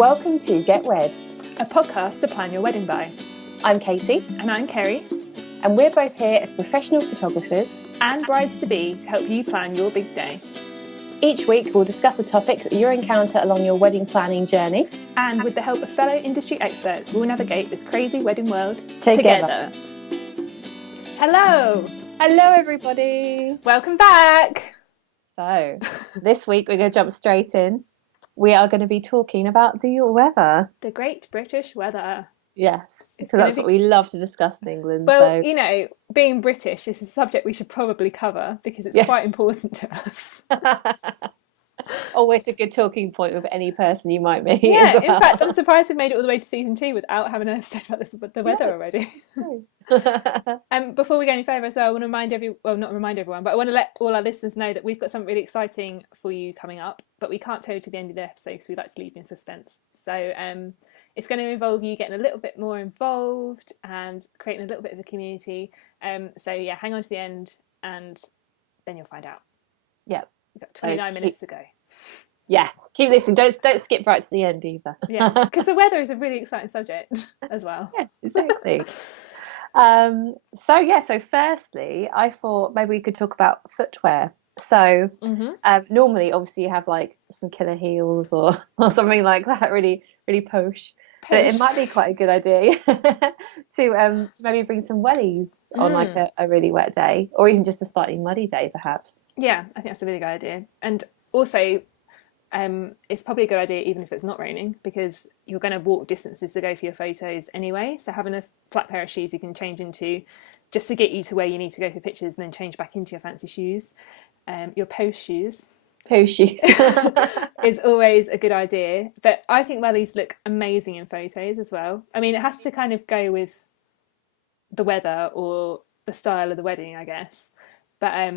Welcome to Get Wed, a podcast to plan your wedding by. I'm Katie. And I'm Kerrie. And we're both here as professional photographers and brides-to-be to help you plan your big day. Each week we'll discuss a topic that you'll encounter along your wedding planning journey. And with the help of fellow industry experts, we'll navigate this crazy wedding world together. Hello! Hello everybody! Welcome back! So, this week we're going to jump straight in. We are going to be talking about the weather. The Great British Weather. Yes, because that's what we love to discuss in England. Well, so. you know, being British is a subject we should probably cover because it's quite important to us. Always a good talking point with any person you might meet. Yeah, as well. In fact, I'm surprised we made it all the way to season 2 without having an episode about this, the weather already. True. Before we go any further as well, I want to not remind everyone, but I want to let all our listeners know that we've got something really exciting for you coming up, but we can't tell you to the end of the episode because we like to leave you in suspense. So it's going to involve you getting a little bit more involved and creating a little bit of a community. So yeah, hang on to the end and then you'll find out. Yep. We've got 29 minutes to go. Yeah, keep listening. Don't skip right to the end either. Yeah, because the weather is a really exciting subject as well. Yeah, exactly. So firstly, I thought maybe we could talk about footwear. So normally, obviously, you have like some killer heels or something like that, really, really posh. But it might be quite a good idea to maybe bring some wellies on like a really wet day, or even just a slightly muddy day, perhaps. Yeah, I think that's a really good idea. And also, it's probably a good idea even if it's not raining, because you're going to walk distances to go for your photos anyway. So having a flat pair of shoes you can change into just to get you to where you need to go for pictures and then change back into your fancy shoes. Your post shoes. Is always a good idea. But I think wellies look amazing in photos as well. I mean, it has to kind of go with the weather or the style of the wedding, I guess. But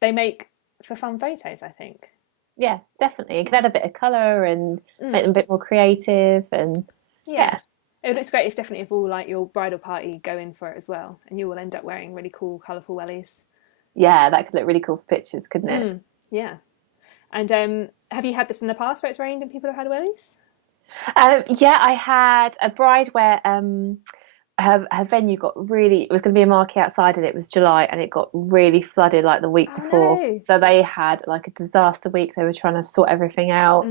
they make for fun photos, I think. Yeah, definitely. You can add a bit of colour and make them a bit more creative, and yeah. It looks great if all like your bridal party go in for it as well, and you will end up wearing really cool, colourful wellies. Yeah, that could look really cool for pictures, couldn't it? Yeah. And have you had this in the past where it's rained and people have had wellies? Yeah, I had a bride where her venue got really, it was going to be a marquee outside and it was July and it got really flooded like the week before. No. So they had like a disaster week. They were trying to sort everything out.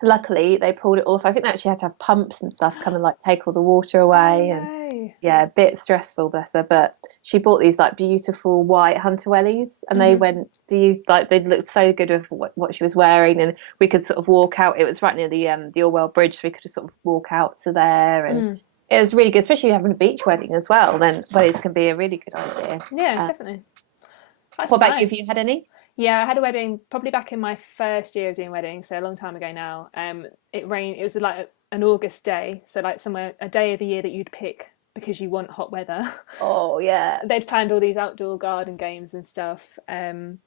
Luckily they pulled it off. I think they actually had to have pumps and stuff come and like take all the water away. And yeah, a bit stressful, bless her. But she bought these like beautiful white hunter wellies and they went, they looked so good with what she was wearing, and we could sort of walk out. It was right near the Orwell Bridge, so we could just sort of walk out to there, and it was really good, especially having a beach wedding as well. Then wellies can be a really good idea. Yeah, definitely. That's what about you? Have you had any? Yeah, I had a wedding probably back in my first year of doing weddings, so a long time ago now. It rained. It was like an August day, so like a day of the year that you'd pick because you want hot weather. Oh yeah. They'd planned all these outdoor garden games and stuff, and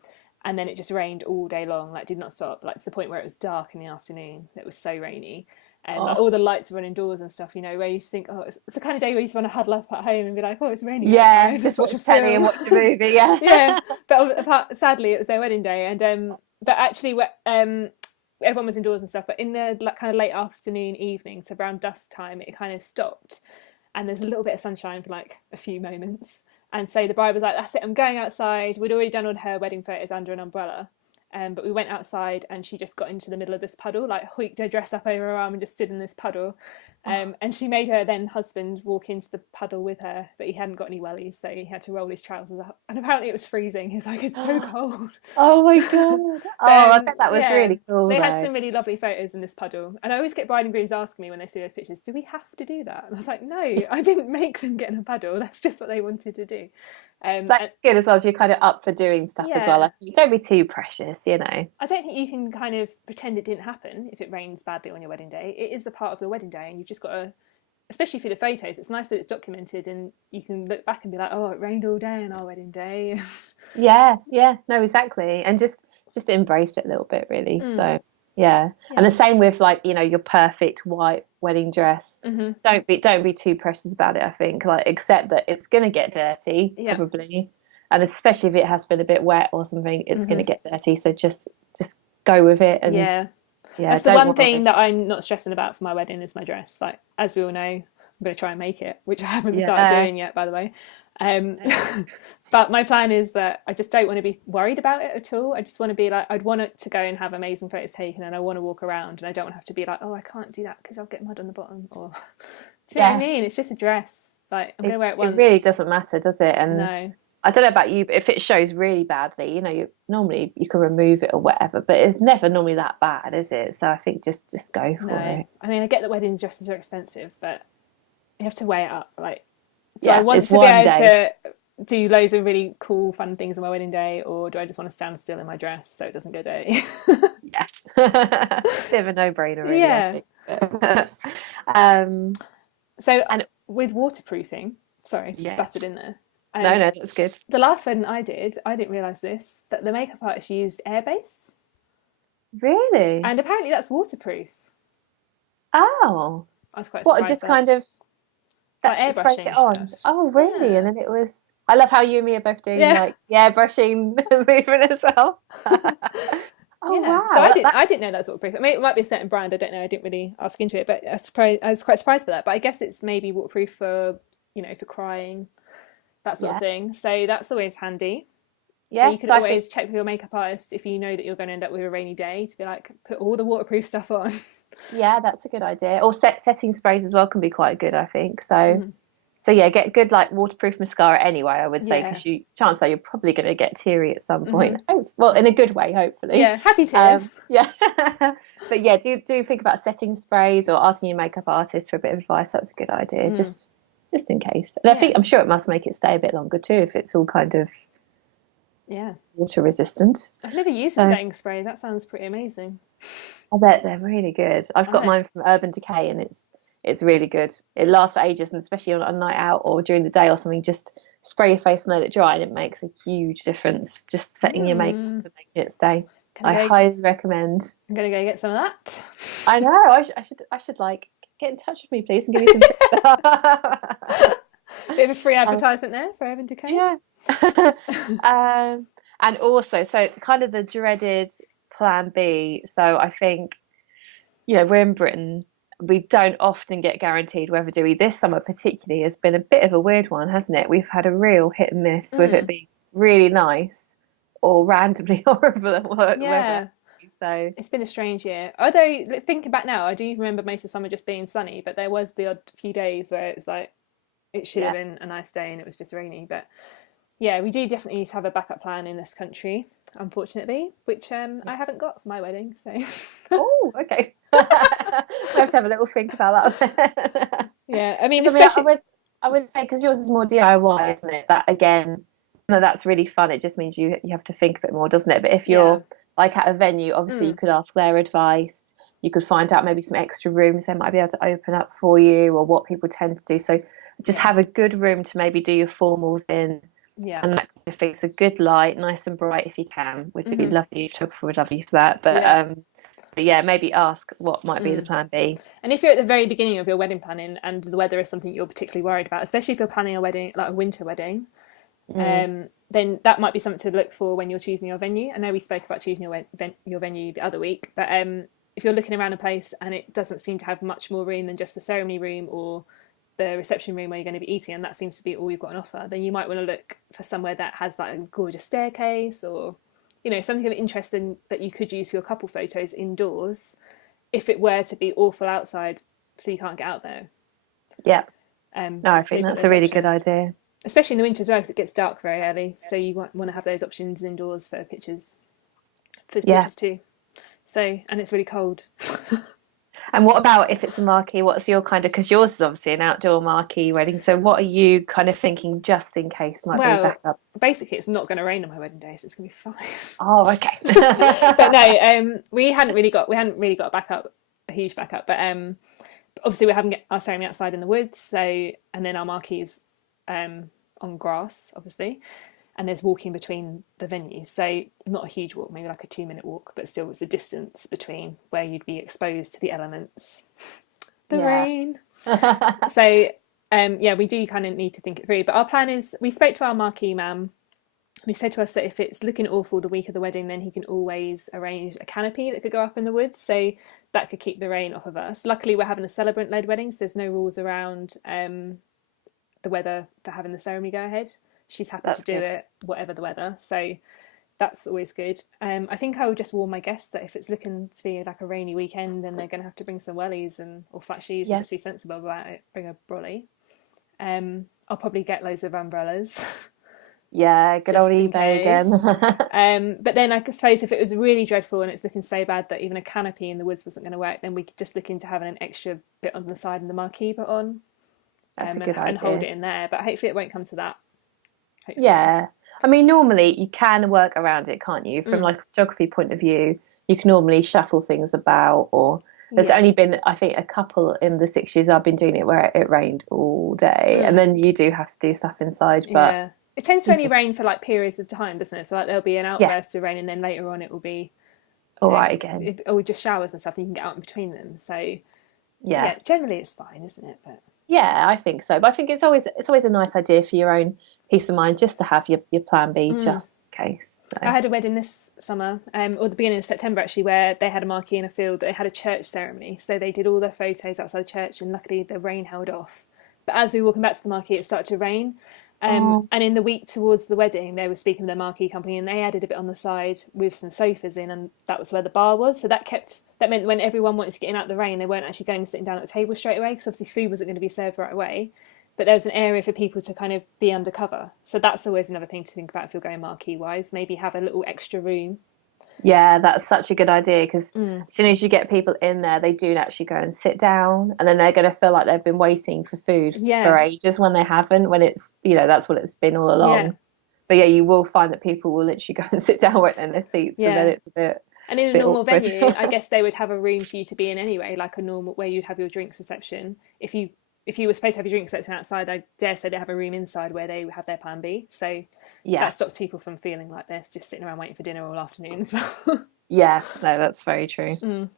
then it just rained all day long, like did not stop, like to the point where it was dark in the afternoon. It was so rainy. And like, all the lights were running doors and stuff, you know, where you just think, oh, it's the kind of day where you just want to huddle up at home and be like, oh, it's raining. Yeah, outside. just watch telly and watch a movie. Yeah. Yeah, but sadly, it was their wedding day, and but actually, everyone was indoors and stuff. But in the kind of late afternoon, evening, so around dusk time, it kind of stopped, and there's a little bit of sunshine for like a few moments. And so the bride was like, "That's it, I'm going outside." We'd already done all her wedding photos under an umbrella. But we went outside and she just got into the middle of this puddle, like hoiked her dress up over her arm and just stood in this puddle. And she made her then husband walk into the puddle with her, but he hadn't got any wellies, so he had to roll his trousers up. And apparently it was freezing. He was like, it's so cold. Oh my God. I bet that was really cool. They had some really lovely photos in this puddle. And I always get bride and grooms asking me when they see those pictures, do we have to do that? And I was like, no, I didn't make them get in a puddle. That's just what they wanted to do. That's good as well if you're kind of up for doing stuff as well. I think don't be too precious, you know. I don't think you can kind of pretend it didn't happen if it rains badly on your wedding day. It is a part of your wedding day, and you've just got to, especially for the photos, it's nice that it's documented and you can look back and be like, oh, it rained all day on our wedding day. Yeah, no, exactly. And just embrace it a little bit, really. So yeah. And the same with like, you know, your perfect white wedding dress. Don't be too precious about it. I think, like, accept that it's going to get dirty probably, and especially if it has been a bit wet or something, it's going to get dirty. So just go with it and Yeah, That's the don't one worry. thing that I'm not stressing about for my wedding is my dress. Like, as we all know, I'm going to try and make it, which I haven't started Yeah. doing yet, by the way. Um, but my plan is that I just don't want to be worried about it at all. I just want to be like, I'd want it to go and have amazing photos taken, and I want to walk around, and I don't want to have to be like, oh, I can't do that because I'll get mud on the bottom. Or, do you know what I Yeah. mean? It's just a dress. Like, I'm going to wear it It really once. doesn't matter, does it? And No, I don't know about you, but if it shows really badly, you normally you can remove it or whatever, but it's never normally that bad, is it? So I think just go for no. it. I mean, I get that wedding dresses are expensive, but you have to weigh it up. Like, do I Yeah, want it's to be one able day. to do loads of really cool, fun things on my wedding day, or do I just want to stand still in my dress so it doesn't go dirty? Yes. Bit of a no-brainer, really, I Yeah. think. um, So and with waterproofing, sorry, just yeah, butted in there. no, Um, no, that's good. the last wedding I didn't realise this, but the makeup artist used airbase, Really? and apparently that's waterproof. Oh, I was quite what? surprised Just by that. kind of Like that sprayed it airbrushing on. stuff. Oh, really? And Yeah. then it was. I love how you and me are both doing Yeah. like brushing movement as well. Oh Yeah, so wow, that I didn't know that's waterproof. I mean, it might be a certain brand. I don't know. I didn't really ask into it, but I was quite surprised by that. But I guess it's maybe waterproof for for crying, that sort of yeah, thing. So that's always handy. So yeah. you could So I think always check with your makeup artist if you know that you're going to end up with a rainy day to be like, put all the waterproof stuff on. yeah, that's a good idea. Or setting sprays as well can be quite good, I think. So Mhm. so yeah, get good like waterproof mascara anyway, I would say, Yeah. because chances are you're probably going to get teary at some Hmm. point. Oh, well, in a good way, hopefully. Yeah. Happy tears. Yeah, but yeah, do think about setting sprays or asking your makeup artist for a bit of advice. That's a good idea, Mm. just in case. And I Yeah. think I'm sure it must make it stay a bit longer too if it's all kind of Yeah. water resistant. I've never used a So setting spray. That sounds pretty amazing. I bet they're really good. I've got I mine from Urban Decay, and it's really good. It lasts for ages, and especially on a night out or during the day or something, just spray your face and let it dry, and it makes a huge difference. Just setting your makeup mm, and making it stay. can I I go? highly recommend. I'm gonna go get some of that. I know. I should like get in touch with me, please, and give you some tips. Bit of a free Um, advertisement there for Urban Decay. yeah. And also, so kind of the dreaded plan B. So I think, we're in Britain. We don't often get guaranteed weather, do we? This summer, particularly, has been a bit of a weird one, hasn't it? We've had a real hit and miss with it Mm, being really nice or randomly horrible at work weather. yeah, So, it's been a strange year. Although thinking back now, I do remember most of summer just being sunny, but there was the odd few days where it was like it should have yeah. been a nice day and it was just rainy. But yeah, we do definitely need to have a backup plan in this country, unfortunately, which I haven't got for my wedding. So Oh, okay. We have to have a little think about that. yeah, I mean, Because I mean, especially I would say because yours is more DIY, isn't it? That again, no, that's really fun. It just means you have to think a bit more, doesn't it? But if yeah, you're like at a venue, obviously you mm, could ask their advice. You could find out maybe some extra rooms they might be able to open up for you, or what people tend to do. So just yeah, have a good room to maybe do your formals in, yeah, and that kind of thing. So good light, nice and bright if you can. Would be hmm, lovely. Photographer would love you for that. yeah. But yeah, maybe ask what might be the Mm. plan B. And if you're at the very beginning of your wedding planning and the weather is something you're particularly worried about, especially if you're planning a wedding like a winter wedding, Mm, then that might be something to look for when you're choosing your venue. I know we spoke about choosing your venue the other week, but if you're looking around a place and it doesn't seem to have much more room than just the ceremony room or the reception room where you're going to be eating, and that seems to be all you've got on offer, then you might want to look for somewhere that has like a gorgeous staircase or something of interest that you could use for your couple photos indoors if it were to be awful outside, so you can't get out there. yeah. No, I So think you've got that's a those really good options, idea. especially in the winter as well, because it gets dark very early. So you want to have those options indoors for Yeah. pictures too. So, and it's really cold. And what about if it's a marquee? What's your kind of, because yours is obviously an outdoor marquee wedding. So what are you kind of thinking just in case might be Well, backup? basically, it's not going to rain on my wedding day, so it's going to be fine. Oh, okay. But no, we hadn't really got a backup, a huge backup. But obviously we're having our ceremony outside in the woods. So and then our marquees on grass, obviously. And there's walking between the venues. So not a huge walk, maybe like a 2-minute walk, but still it's a distance between where you'd be exposed to the elements. The Yeah. rain. So yeah, we do kind of need to think it through. But our plan is we spoke to our marquee man he said to us that if it's looking awful the week of the wedding, then he can always arrange a canopy that could go up in the woods, so that could keep the rain off of us. Luckily, we're having a celebrant-led wedding, so there's no rules around the weather for having the ceremony go ahead. She's happy to That's do good. it whatever the weather, so that's always good. I think I would just warn my guests that if it's looking to be like a rainy weekend, then they're going to have to bring some wellies and or flat shoes and Yeah. just be sensible about it. Bring a brolly. I'll probably get loads of umbrellas Yeah, good old just in eBay again. case. But then I suppose if it was really dreadful and it's looking so bad that even a canopy in the woods wasn't going to work, then we could just look into having an extra bit on the side and the marquee put on, That's a good and hold idea. it in there. But hopefully it won't come to that. Hopefully. Yeah. I mean, normally you can work around it, can't you? From Mm, like a photography point of view, you can normally shuffle things about, or there's yeah. only been, I think, a couple in the 6 years I've been doing it where it rained all day, and Mm, then you do have to do stuff inside, but yeah. It tends to you only just, rain for like periods of time, doesn't it? So like there'll be an yeah, outburst of rain, and then later on it will be, all right again. or just showers and stuff. And you can get out in between them. So Yeah. yeah, generally it's fine, isn't it? But Yeah, I think so. But I think it's always a nice idea for your own peace of mind just to have your plan B mm. just in case. I So had a wedding this summer, or the beginning of September actually, where they had a marquee in a field that they had a church ceremony. So they did all their photos outside the church, and luckily the rain held off. But as we were walking back to the marquee, it started to rain. oh And in the week towards the wedding, they were speaking with their marquee company, and they added a bit on the side with some sofas in, and that was where the bar was. So that meant when everyone wanted to get in out of the rain, they weren't actually going and sitting down at the table straight away, because obviously food wasn't going to be served right away. But there was an area for people to kind of be undercover. So that's always another thing to think about if you're going marquee wise. Maybe have a little extra room. yeah, that's such a good idea because Mm. as soon as you get people in there, they do actually go and sit down, and then they're going to feel like they've been waiting for food for Yeah, ages when they haven't, when it's, that's what it's been all yeah, along. But yeah, you will find that people will literally go and sit down right in their seats, and then yeah. it's a bit And in a bit normal awkward. venue, I guess they would have a room for you to be in anyway, like a normal where you'd have your drinks reception. If you were supposed to have your drinks reception outside, I dare say they have a room inside where they have their plan B. So that Yeah, stops people from feeling like they're just sitting around waiting for dinner all afternoon as well. yeah, no, that's very true. Mm.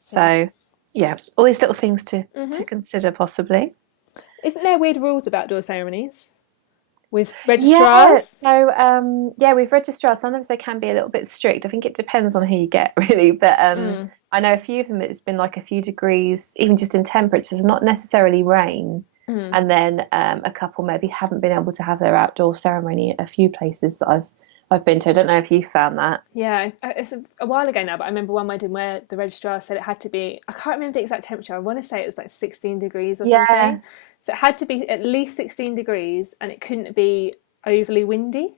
So, So yeah, all these little things to mm-hmm. consider possibly. Isn't there weird rules about door ceremonies with Yeah, registrars? so yeah, with registrars, sometimes they can be a little bit strict. I think it depends on who you get, really. But Mm, I know a few of them, it's been like a few degrees, even just in temperatures, not necessarily rain. mm. And then a couple maybe haven't been able to have their outdoor ceremony at a few places that I've been to. I don't know if you found that. Yeah, it's a while ago now, but I remember one wedding where the registrar said it had to be, I can't remember the exact temperature. I want to say it was like 16 degrees or Yeah. something. So it had to be at least 16 degrees and it couldn't be overly windy.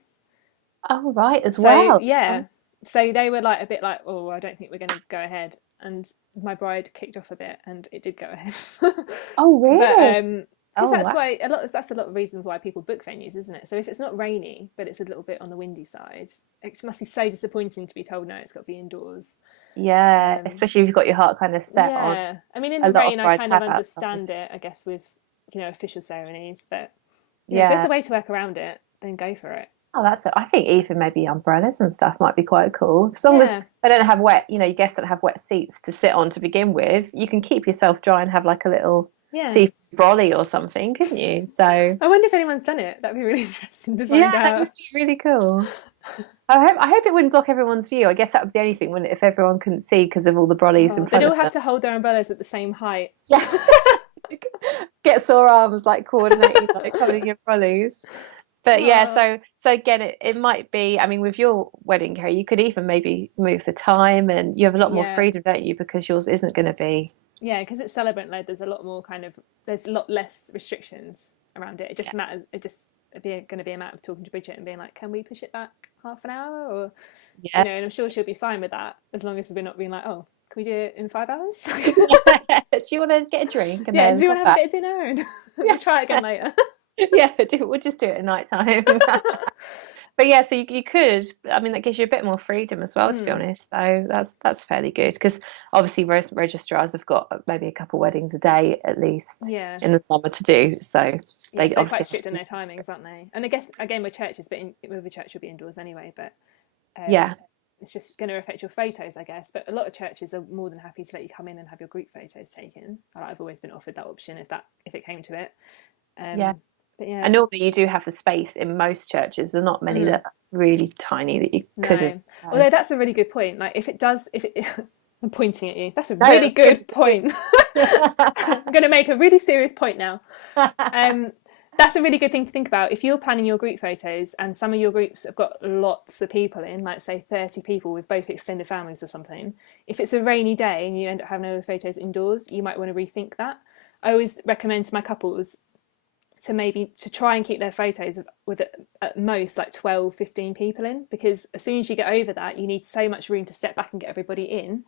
Oh, right, as So well. yeah, so they were like a bit like, oh, I don't think we're going to go ahead. And my bride kicked off a bit and it did go ahead. Oh, But really? because Oh, that's wow. why that's a lot of reasons why people book venues, isn't it? So if it's not rainy but it's a little bit on the windy side, it must be so disappointing to be told no, it's got to be indoors. Yeah, Um, especially if you've got your heart kind of set on. yeah, I mean in A the lot of rain I brides kind of have outdoors. understand it, I guess, with official ceremonies, but if there's Yeah. a way to work around it, then go for it. Oh, that's it. I think even maybe umbrellas and stuff might be quite cool. As long as Yeah, they don't have wet, your guests don't have wet seats to sit on to begin with, you can keep yourself dry and have like a little yeah. seafood brolly or something, couldn't you? So I wonder if anyone's done it. That'd be really interesting to find yeah, that out. must be really cool. I hope it wouldn't block everyone's view. I guess that would be the only thing, wouldn't it, if everyone couldn't see because of all the brollies in Oh, they'd front all of have them. to hold their umbrellas at the same height. Yeah. Get sore arms like coordinating, like holding your brollies. But yeah, Oh, so again, it might be. I mean, with your wedding, Kerry, you could even maybe move the time, and you have a lot more yeah. freedom, don't you? Because yours isn't going to be. Yeah, because it's celebrant led. There's a lot more there's a lot less restrictions around it. It Yeah, just matters. It'd be going to be a matter of talking to Bridget and being like, can we push it back half an hour, or yeah. and I'm sure she'll be fine with that as long as we're not being like, oh, can we do it in 5 hours? Do you want to get a drink and Yeah, then do you want pop to have a back? bit of dinner and Yeah, we'll try it again later? yeah. We'll just do it at night time. But yeah, so you could. I mean, that gives you a bit more freedom as well, to be Mm, honest. So that's fairly good because obviously registrars have got maybe a couple weddings a day at least yeah. in the summer to do. So Yeah, they because they're quite obviously have strict on their people. timings, aren't they? And I guess again with churches, but with a church you'll be indoors anyway. But Yeah, it's just going to affect your photos, I guess. But a lot of churches are more than happy to let you come in and have your group photos taken. I've always been offered that option if it came to it. yeah. Um, but And yeah, normally you do have the space in most churches. There's not many mm, that really tiny that you could have. No. Although that's a really good point. Like if it I'm pointing at you. That's a No, really that's good. good point. I'm going to make a really serious point now. That's a really good thing to think about. If you're planning your group photos and some of your groups have got lots of people in, like say 30 people with both extended families or something, if it's a rainy day and you end up having all the photos indoors, you might want to rethink that. I always recommend to my couples to try and keep their photos with at most like 12, 15 people in, because as soon as you get over that, you need so much room to step back and get everybody in.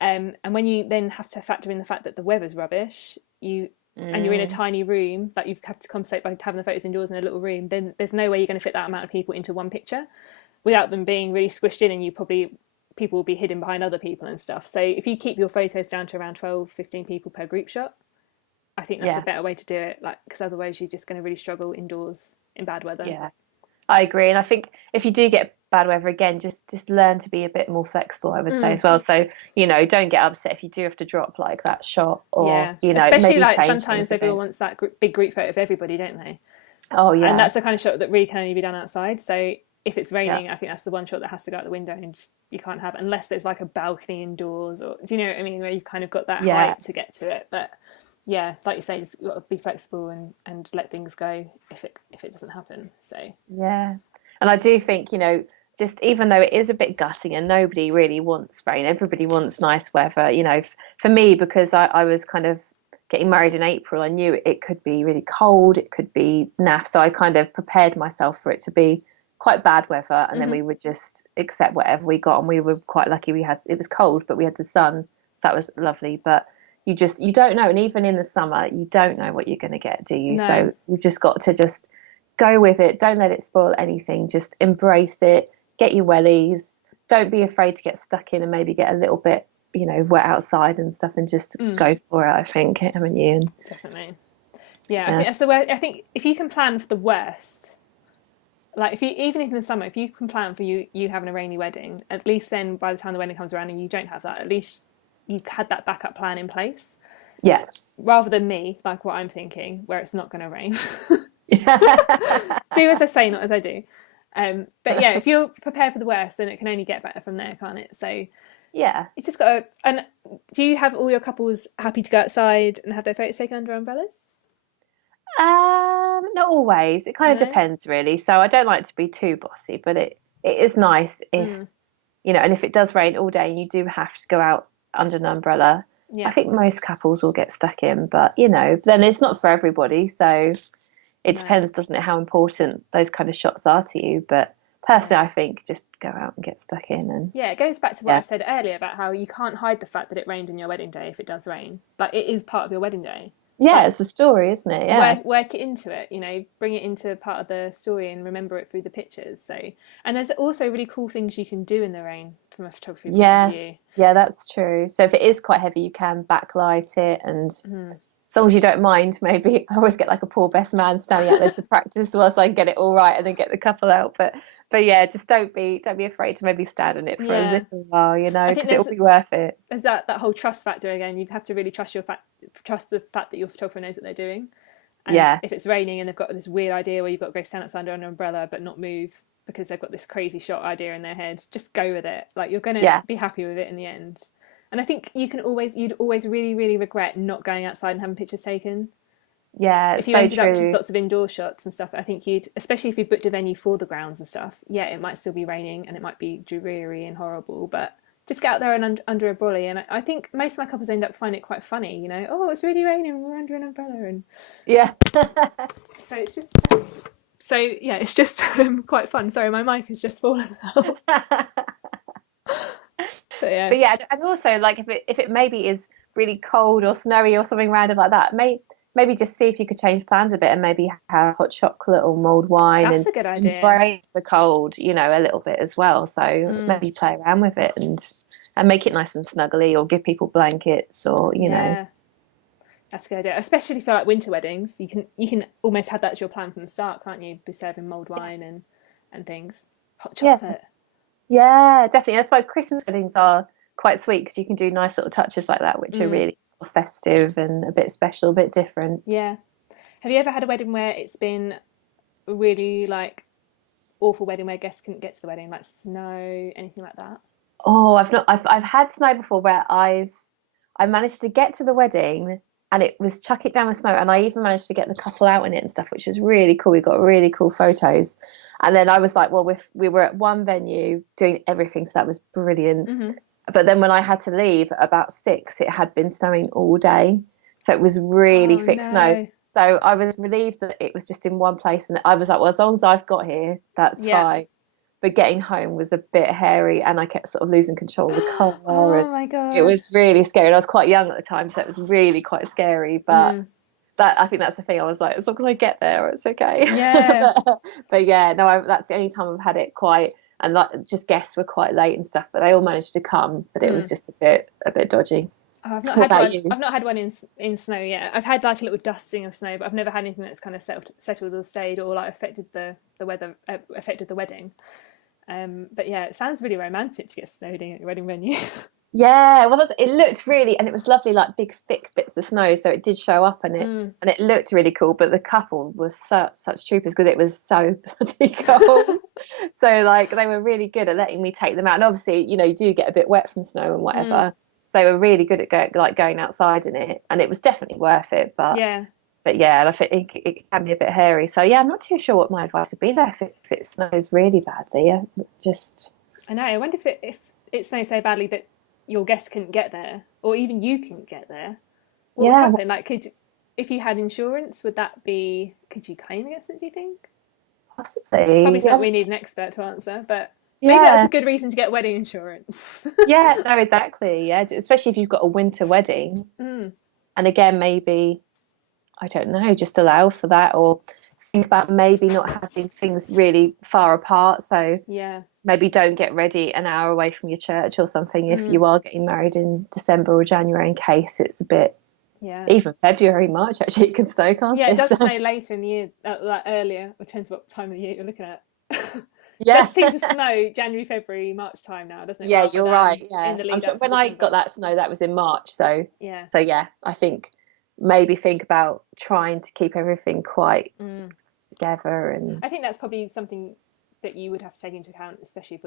And when you then have to factor in the fact that the weather's rubbish, and you're in a tiny room, like you've had to compensate by having the photos indoors in a little room, then there's no way you're going to fit that amount of people into one picture without them being really squished in, and people will be hidden behind other people and stuff. So if you keep your photos down to around 12, 15 people per group shot, I think that's a better way to do it, like, because otherwise you're just going to really struggle indoors in bad weather. Yeah, I agree. And I think if you do get bad weather again, just learn to be a bit more flexible, I would say as well. So, don't get upset if you do have to drop like that shot, or, especially maybe like change sometimes everyone wants that big group photo of everybody, don't they? Oh, yeah. And that's the kind of shot that really can only be done outside. So if it's raining, I think that's the one shot that has to go out the window, and just you can't have, unless there's like a balcony indoors, or do you know what I mean, where you've kind of got that height to get to it. But yeah, like you say, just got to be flexible and let things go if it doesn't happen. So yeah, and I do think just even though it is a bit gutting and nobody really wants rain, everybody wants nice weather. For me, because I was kind of getting married in April, I knew it could be really cold, it could be naff, so I kind of prepared myself for it to be quite bad weather, and then we would just accept whatever we got. And we were quite lucky, it was cold but we had the sun, so that was lovely. But you don't know, and even in the summer you don't know what you're going to get, do you? No. So you've just got to just go with it, don't let it spoil anything, just embrace it, get your wellies, don't be afraid to get stuck in and maybe get a little bit wet outside and stuff, and just go for it, I think, haven't you? Definitely. I think that's the way. I think if you can plan for the worst, like even in the summer, if you can plan for you having a rainy wedding, at least then by the time the wedding comes around and you don't have that, at least you've had that backup plan in place. Yeah. Rather than me, like what I'm thinking, where it's not going to rain. Do as I say, not as I do. But yeah, if you're prepared for the worst, then it can only get better from there, can't it? So yeah, you just got to. And do you have all your couples happy to go outside and have their photos taken under umbrellas? Not always. It kind of depends, really. So I don't like to be too bossy, but it is nice if and if it does rain all day and you do have to go out under an umbrella. Yeah. I think most couples will get stuck in, but then it's not for everybody. So it depends, doesn't it, how important those kind of shots are to you. But personally, I think just go out and get stuck in. And it goes back to what I said earlier about how you can't hide the fact that it rained on your wedding day if it does rain. Like, it is part of your wedding day. Yeah, it's a story, isn't it? Yeah. Work it into it, bring it into part of the story and remember it through the pictures. So, and there's also really cool things you can do in the rain from a photography point of view. Yeah, that's true. So if it is quite heavy, you can backlight it, and as long as you don't mind, maybe I always get like a poor best man standing out there to practice whilst I get it all right and then get the couple out. But yeah, just don't be afraid to maybe stand in it for a little while, because it'll be worth it. There's that whole trust factor again. You have to really trust the fact that your photographer knows what they're doing. And if it's raining and they've got this weird idea where you've got to go stand outside under an umbrella but not move because they've got this crazy shot idea in their head, just go with it. Like, you're going to be happy with it in the end. And I think you'd always really, really regret not going outside and having pictures taken. Yeah, if you ended up just lots of indoor shots and stuff, I think especially if you booked a venue for the grounds and stuff, it might still be raining and it might be dreary and horrible, but just get out there and under a brolly. And I think most of my couples end up finding it quite funny, it's really raining, we're under an umbrella, and so it's just it's just quite fun. Sorry, my mic has just fallen out. But yeah, and also, like, if it maybe is really cold or snowy or something random like that, maybe just see if you could change plans a bit and maybe have hot chocolate or mulled wine. That's a good idea. Embrace the cold, a little bit as well. So maybe play around with it and make it nice and snuggly, or give people blankets, or That's a good idea. Especially if you like winter weddings, you can almost have that as your plan from the start, can't you? Be serving mulled wine and things, hot chocolate. Yeah, definitely. That's why Christmas weddings are quite sweet, because you can do nice little touches like that, which are really sort of festive and a bit special, a bit different. Yeah. Have you ever had a wedding where it's been really, like, awful wedding where guests couldn't get to the wedding, like snow, anything like that? Oh, I've not. I've had snow before where I managed to get to the wedding and it was chuck it down with snow, and I even managed to get the couple out in it and stuff, which was really cool. We got really cool photos, and then I was like, well, we were at one venue doing everything, so that was brilliant. Mm-hmm. But then when I had to leave at about 6, it had been snowing all day, so it was really Oh thick snow. no. So I was relieved that it was just in one place, and I was like, well, as long as I've got here, that's Yeah. fine. But getting home was a bit hairy, and I kept sort of losing control of the car, and Oh my it god. was really scary. And I was quite young at the time, so it was really quite scary. But I think that's the thing. I was like, as long as I get there, it's okay. Yeah. But yeah, no, that's the only time I've had it quite, and like just guests were quite late and stuff, but they all managed to come. But it was just a bit dodgy. Oh, I've not What had about one. you? I've not had one in snow yet. I've had like a little dusting of snow, but I've never had anything that's kind of settled or stayed or like affected the weather, affected the wedding. But yeah, it sounds really romantic to get snowed in at your wedding venue. Yeah, well, it looked really, and it was lovely, like big thick bits of snow, so it did show up, and it looked really cool. But the couple was such troopers because it was so bloody cold. So like they were really good at letting me take them out, and obviously, you do get a bit wet from snow and whatever. So they were really good at going outside in it, and it was definitely worth it. Yeah. But yeah, I think it can be a bit hairy. So yeah, I'm not too sure what my advice would be there if it snows really badly. Yeah, just I know. I wonder if it snows so badly that your guests couldn't get there, or even you couldn't get there. What would happen? Like, if you had insurance, could you claim against it? Do you think? Possibly. Probably something we need an expert to answer, but maybe that's a good reason to get wedding insurance. Yeah, no, exactly. Yeah, especially if you've got a winter wedding. And again, maybe, I don't know, just allow for that, or think about maybe not having things really far apart. So yeah, maybe don't get ready an hour away from your church or something if you are getting married in December or January, in case it's a bit, even February, March, actually, it can snow, can't it? Yeah, it does snow later in the year, like earlier. It depends what time of the year you're looking at. Yeah. It does seem to snow January, February, March time now, doesn't it? Yeah, you're right. Yeah. In the lead up to when I December. got that snow, that was in March. So yeah, I think maybe think about trying to keep everything quite together. And I think that's probably something that you would have to take into account, especially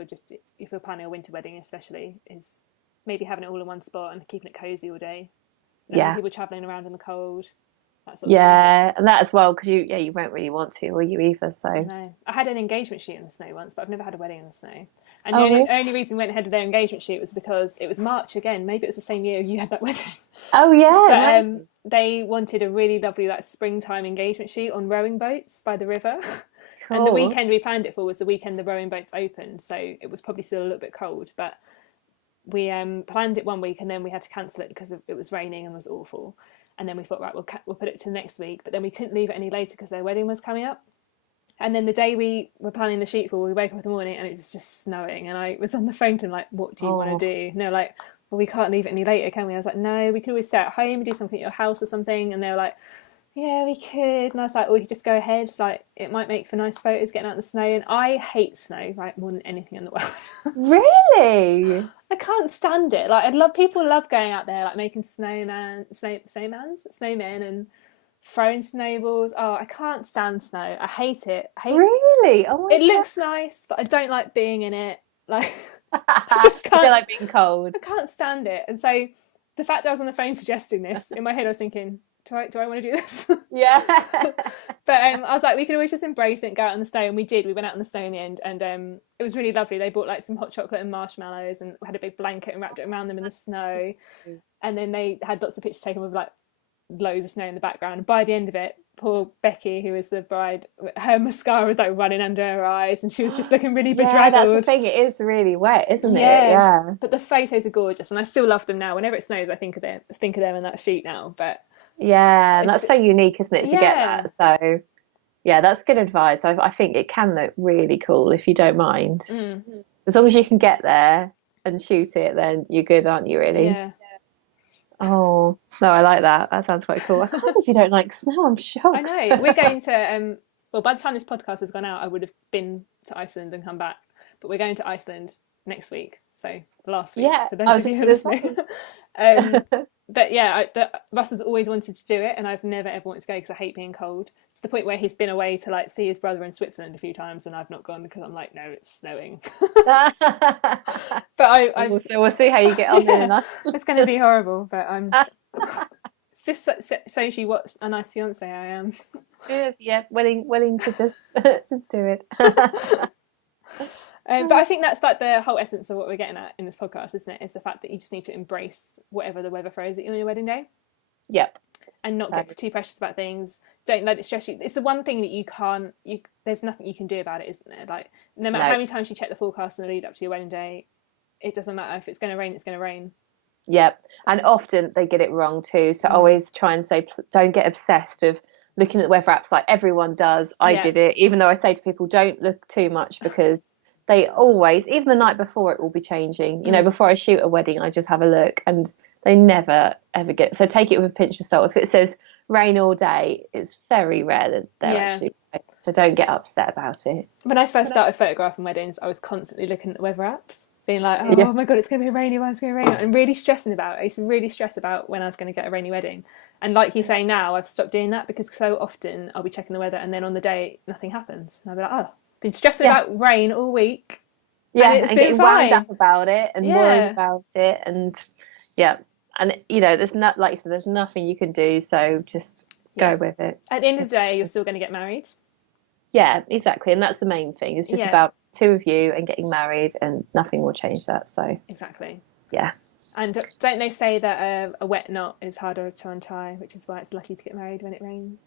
if you're planning a winter wedding, especially, is maybe having it all in one spot and keeping it cozy all day. People traveling around in the cold. That sort of thing. And that as well, because you won't really want to, will you either? So no, I had an engagement shoot in the snow once, but I've never had a wedding in the snow. And really? the only reason we went ahead with their engagement shoot was because it was March again. Maybe it was the same year you had that wedding. Oh yeah. But they wanted a really lovely like springtime engagement shoot on rowing boats by the river. Cool. And the weekend we planned it for was the weekend the rowing boats opened, so it was probably still a little bit cold. But we planned it one week and then we had to cancel it because it was raining and was awful. And then we thought, right, we'll put it to next week. But then we couldn't leave it any later because their wedding was coming up. And then the day we were planning the shoot for, we woke up in the morning and it was just snowing. And I was on the phone to them like, what do you want to do? And they're like, well, we can't leave it any later, can we? I was like, no, we could always stay at home and do something at your house or something. And they were like, yeah, we could. And I was like, well, we could just go ahead. Like, it might make for nice photos getting out in the snow. And I hate snow, right, more than anything in the world. Really? I can't stand it. Like, people love going out there, like making snowmen and throwing snowballs. Oh, I can't stand snow. I hate it. Really? Oh my God. It looks nice, but I don't like being in it. Like, I just can't. I like being cold. I can't stand it. And so the fact that I was on the phone suggesting this, in my head I was thinking, do I want to do this? Yeah. But I was like, we could always just embrace it and go out in the snow, and we did. We went out in the snow in the end, and it was really lovely. They bought like some hot chocolate and marshmallows, and we had a big blanket and wrapped it around them in the snow. And then they had lots of pictures taken with like loads of snow in the background. And by the end of it, poor Becky, who was the bride, her mascara was like running under her eyes, and she was just looking really bedraggled. That's the thing. It is really wet, isn't it? Yeah. But the photos are gorgeous, and I still love them now. Whenever it snows, I think of them in that shoot now. But yeah, that's so unique, isn't it, to get that? So yeah, that's good advice. I think it can look really cool if you don't mind. As long as you can get there and shoot it, then you're good, aren't you, really? Yeah. Oh, no, I like that. That sounds quite cool. I can't believe you don't like snow. I'm shocked. I know. We're going to, well, by the time this podcast has gone out, I would have been to Iceland and come back. But we're going to Iceland next week So last week, Yeah, for I those was of you just who are going listening. to say. But yeah, Russ has always wanted to do it, and I've never ever wanted to go because I hate being cold. To the point where he's been away to like see his brother in Switzerland a few times, and I've not gone because I'm like, no, it's snowing. But I've So we'll see how you get on yeah, then. it's going to be horrible. But it's just shows you what a nice fiance I am. It is, yeah, willing to just just do it. But I think that's like the whole essence of what we're getting at in this podcast, isn't it? Is the fact that you just need to embrace whatever the weather throws at you on your wedding day. Yep. And not get too precious about things. Don't let it stress you. It's the one thing that you can't. There's nothing you can do about it, isn't there? Like no matter how many times you check the forecast in the lead up to your wedding day, it doesn't matter. If it's going to rain, it's going to rain. Yep. And often they get it wrong too. So always try and say, don't get obsessed with looking at the weather apps like everyone does. I did it, even though I say to people, don't look too much because they always, even the night before, it will be changing. You know, before I shoot a wedding, I just have a look and they never ever get. So take it with a pinch of salt. If it says rain all day, it's very rare that they're actually right. So don't get upset about it. When I first started photographing weddings, I was constantly looking at the weather apps, being like, oh my God, it's going to be rainy, it's going to rain. And really stressing about it. I used to really stress about when I was going to get a rainy wedding. And like you say now, I've stopped doing that because so often I'll be checking the weather and then on the day, nothing happens. And I'll be like, oh, been stressing about rain all week. Yeah, and getting wound up about it and worried about it. And and you know, there's not, like you said, there's nothing you can do. So just go with it. At the end of the day, you're still going to get married. Yeah, exactly. And that's the main thing. It's just about two of you and getting married, and nothing will change that. So exactly. Yeah. And don't they say that a wet knot is harder to untie, which is why it's lucky to get married when it rains?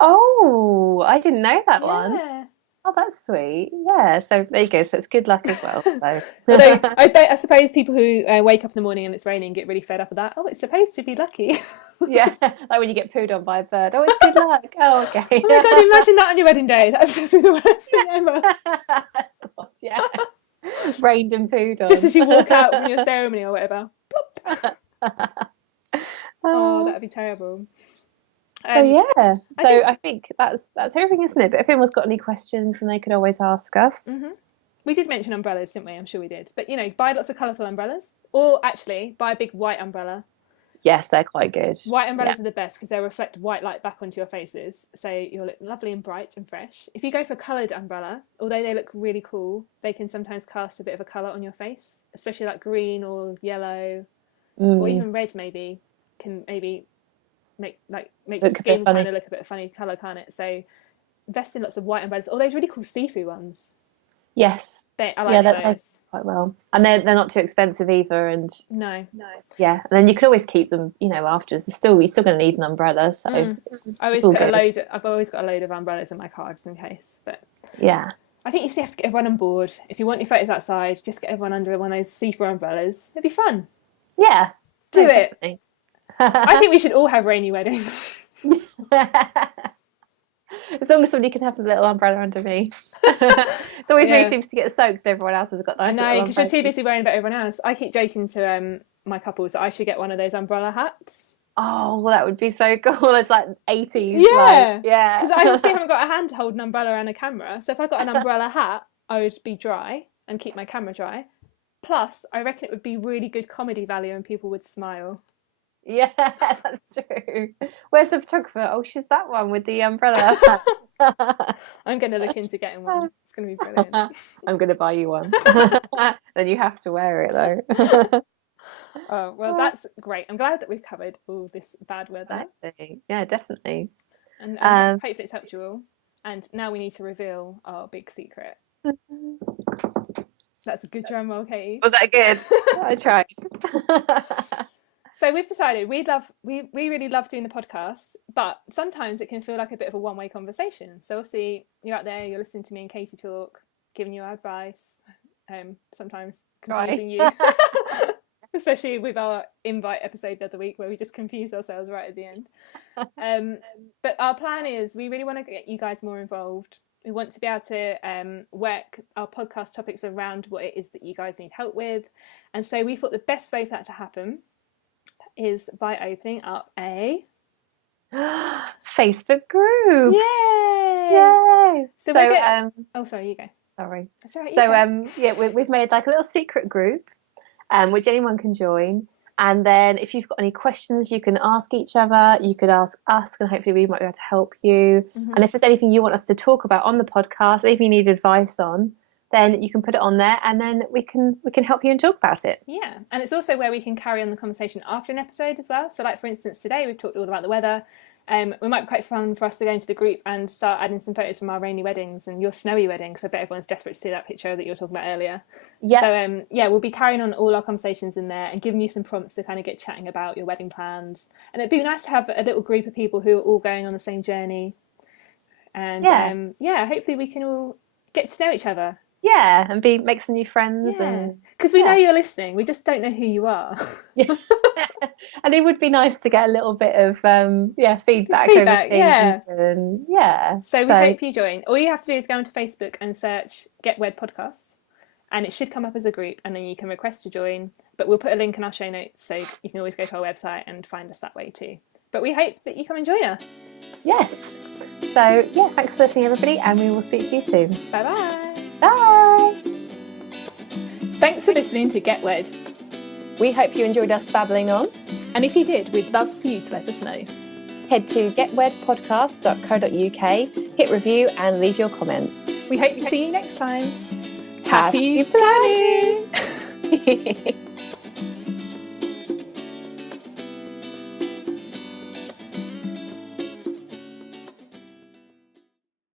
Oh, I didn't know that one. Oh, that's sweet. Yeah, so there you go. So it's good luck as well. So. Although I suppose people who wake up in the morning and it's raining get really fed up with that. Oh, it's supposed to be lucky. Yeah, like when you get pooed on by a bird. Oh, it's good luck. Oh, okay. Oh my God, imagine that on your wedding day. That would just be the worst thing ever. God, yeah. Rained and pooed on. Just as you walk out from your ceremony or whatever. Oh, that'd be terrible. I think that's everything, isn't it? But if anyone's got any questions, then they could always ask us. Mm-hmm. We did mention umbrellas, didn't we? I'm sure we did. But you know, buy lots of colourful umbrellas, or actually buy a big white umbrella. Yes, they're quite good. White umbrellas are the best because they reflect white light back onto your faces, so you'll look lovely and bright and fresh. If you go for a coloured umbrella, although they look really cool, they can sometimes cast a bit of a colour on your face, especially like green or yellow, or even red. Maybe can make your skin kind of look a bit of funny colour, can't it? So invest in lots of white umbrellas, or those really cool see-through ones. Yes, I like those quite well, and they're not too expensive either. And no, yeah, and then you can always keep them, you know, afterwards. You're still going to need an umbrella, so I've always got a load of umbrellas in my car just in case. But yeah, I think you just have to get everyone on board. If you want your photos outside, just get everyone under one of those see-through umbrellas. It'd be fun. Yeah, do it. I think we should all have rainy weddings. As long as somebody can have a little umbrella under me. It's always me seems to get soaked, so everyone else has got nice. No, because you're too busy worrying about everyone else. I keep joking to my couples that I should get one of those umbrella hats. Oh, well, that would be so cool. It's like 80s. Yeah. Yeah. Because I obviously haven't got a hand to hold an umbrella and a camera. So if I got an umbrella hat, I would be dry and keep my camera dry. Plus, I reckon it would be really good comedy value and people would smile. Yeah, that's true. Where's the photographer? Oh, she's that one with the umbrella. I'm going to look into getting one. It's going to be brilliant. I'm going to buy you one. Then you have to wear it, though. Oh, well, that's great. I'm glad that we've covered all this bad weather. Exactly. Yeah, definitely. And hopefully it's helped you all. And now we need to reveal our big secret. That's a good drum roll, Katie. Was that good? I tried. So we've decided we really love doing the podcast, but sometimes it can feel like a bit of a one-way conversation. So obviously you're out there, you're listening to me and Katie talk, giving you advice, sometimes confusing you, especially with our invite episode the other week where we just confused ourselves right at the end. But our plan is we really want to get you guys more involved. We want to be able to work our podcast topics around what it is that you guys need help with. And so we thought the best way for that to happen is by opening up a Facebook group. Yay! Yay! So sorry, you go. Sorry. That's all right. So yeah, we've made like a little secret group, which anyone can join. And then if you've got any questions, you can ask each other. You could ask us, and hopefully we might be able to help you. And if there's anything you want us to talk about on the podcast, or if you need advice on, then you can put it on there, and then we can help you and talk about it. Yeah, and it's also where we can carry on the conversation after an episode as well. So, like for instance, today we've talked all about the weather. It might be quite fun for us to go into the group and start adding some photos from our rainy weddings and your snowy wedding, because I bet everyone's desperate to see that picture that you were talking about earlier. Yeah. So yeah, we'll be carrying on all our conversations in there and giving you some prompts to kind of get chatting about your wedding plans. And it'd be nice to have a little group of people who are all going on the same journey. And yeah, hopefully we can all get to know each other. Yeah, and make some new friends. And because we know you're listening, we just don't know who you are. Yeah. And it would be nice to get a little bit of feedback over things. And so we hope you join. All you have to do is go onto Facebook and search Get Wed Podcast, and it should come up as a group, and then you can request to join. But we'll put a link in our show notes, so you can always go to our website and find us that way too. But we hope that you come and join us. Yes. So yeah, thanks for listening, everybody, and we will speak to you soon. Bye-bye. Bye. Thanks for listening to Get Wed. We hope you enjoyed us babbling on. And if you did, we'd love for you to let us know. Head to getwedpodcast.co.uk, hit review and leave your comments. We hope to see you next time. Happy planning!